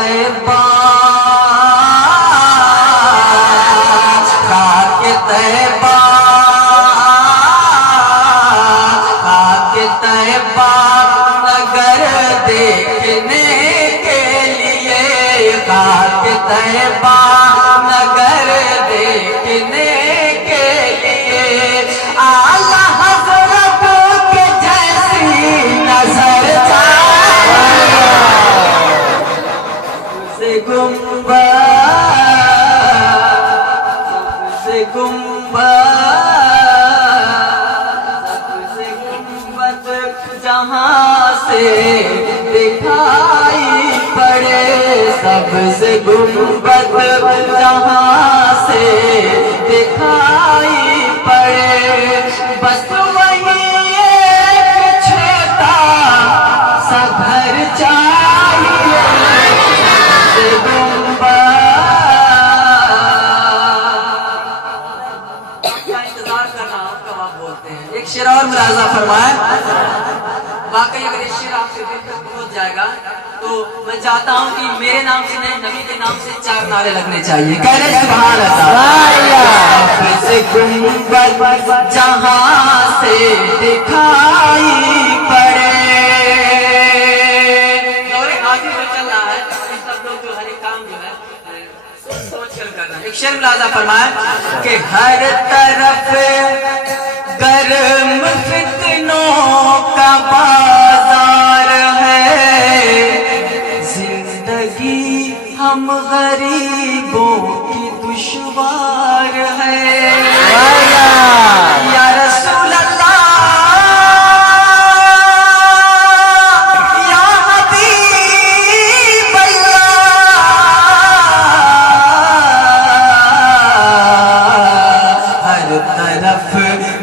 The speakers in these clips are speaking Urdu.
طیبہ خاک طیبہ خاک طیبہ نگر دیکھنے کے لیے خاک طیبہ نگر دیکھنے کے لیے اعلی حضرت کے جیسی نظر سے گنبد جہاں سے دکھائی پڑے سب سے گنبد جہاں سے دکھائی پڑے بس وہی ایک چھوٹا سا گھر چاہیے ایک شعر اور ملاحظہ فرمائے واقعی اگر یہ شعر آپ سے دل تک پہنچ جائے گا تو میں چاہتا ہوں کہ میرے نام سے نہیں نبی کے نام سے 4 نعرے لگنے چاہیے کہہ رہے سبحان اللہ سے گنبد جہاں سے دکھائی پڑے دور حاضر میں چل رہا ہے سب لوگ جو ہر ایک کام جو ہے سوچ کر کرنا ایک شعر ملاحظہ فرمائے کہ ہر طرف گرم فتنوں کا بازار ہے زندگی ہم غریبوں کی دشوار ہے یا رسول اللہ یا حبیب اللہ ہر طرف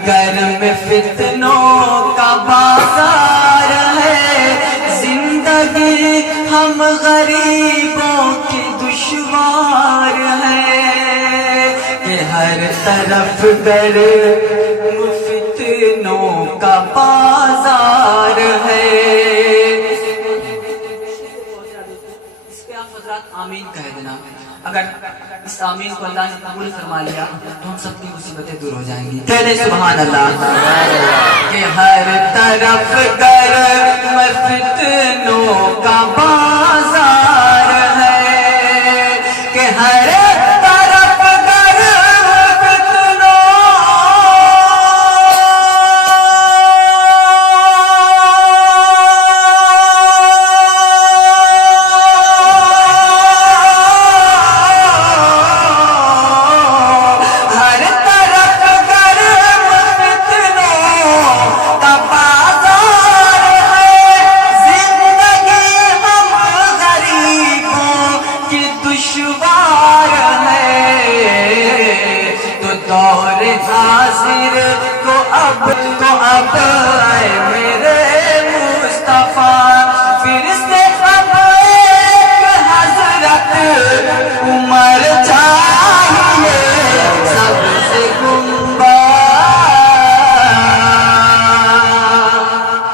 گرم فتنوں کا بازار ہے زندگی ہم غریبوں کی دشوار ہے کہ ہر طرف گرم فتنوں کا بازار ہے اس پہ آپ حضرات آمین کہہ دینا اگر اس آمین کو اللہ نے قبول فرما لیا تو ہم سب کی مصیبتیں دور ہو جائیں گی کہہ دے سبحان اللہ کہ ہر طرف گرم فتنوں کا بازار ہے کہ ہر طرف گرم فتنوں اب اے میرے مصطفیٰ پھر سے اب ایک حضرت عمر چاہیے سب سے گنبد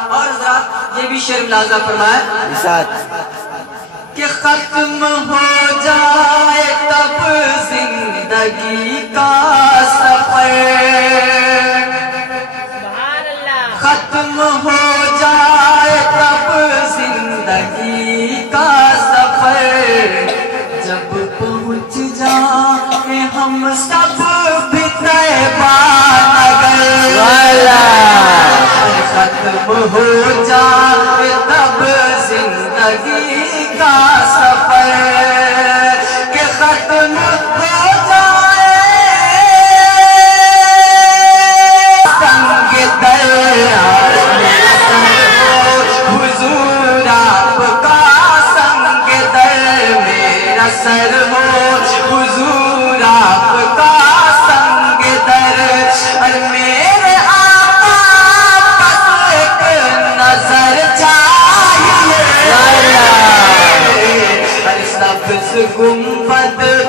اور حضرات یہ بھی شعر ملاحظہ فرمائے کہ ختم ہو جائے تب زندگی کا سفر ختم ہو جائے تب زندگی کا سفر جب پہنچ جائیں ہم سب بھی طیبہ نگر ختم ہو جائے تب زندگی کا سفر کہ ختم ہو سر ہو حضور آپ کا سنگ در اور میرے آقا بس ایک نظر چاہیے اور سب سے گنبد